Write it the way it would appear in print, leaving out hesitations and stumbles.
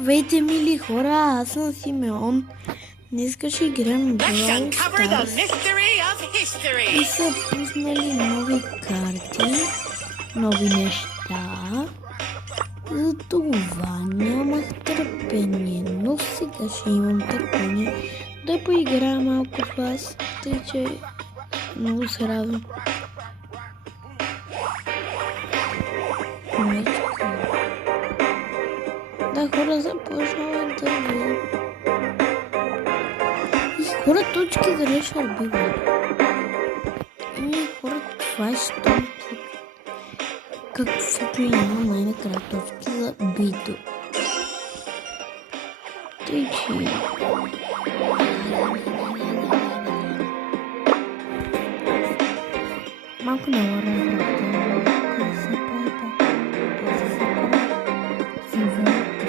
Здравейте, мили хора, аз съм Симеон. Днеска ще играем Brawl Stars и са пуснали нови карти, нови неща. За това нямах търпение, но сега ще имам търпение да поиграя малко с вас, тъй че много се радвам. Да, хора, започнава интервю. И хора, точки за решал бива. И хора, това е що? Каквото има най-накрая точки за бито. Тъй, че... Малко на лора,